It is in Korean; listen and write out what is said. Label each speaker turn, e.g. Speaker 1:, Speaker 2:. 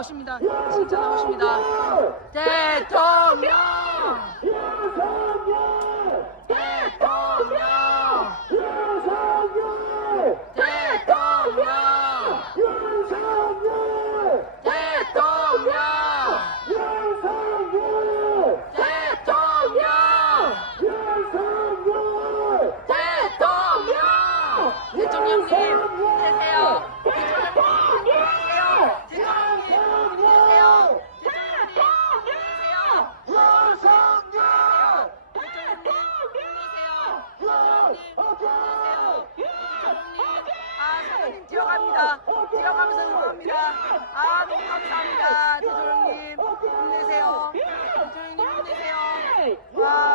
Speaker 1: 나오십니다. 진짜 나오십니다. 대통령! 윤석열! 대통령! 윤석열! 대통령! 윤석열! 대통령! 윤석열! 대통령! 윤석열! 대통령! 대통령님! 아, 사모님 뛰어갑니다. 뛰어가면서 응원합니다. 아, 너무 감사합니다. 대조령님, 힘내세요. 대조령님, 힘내세요. 와.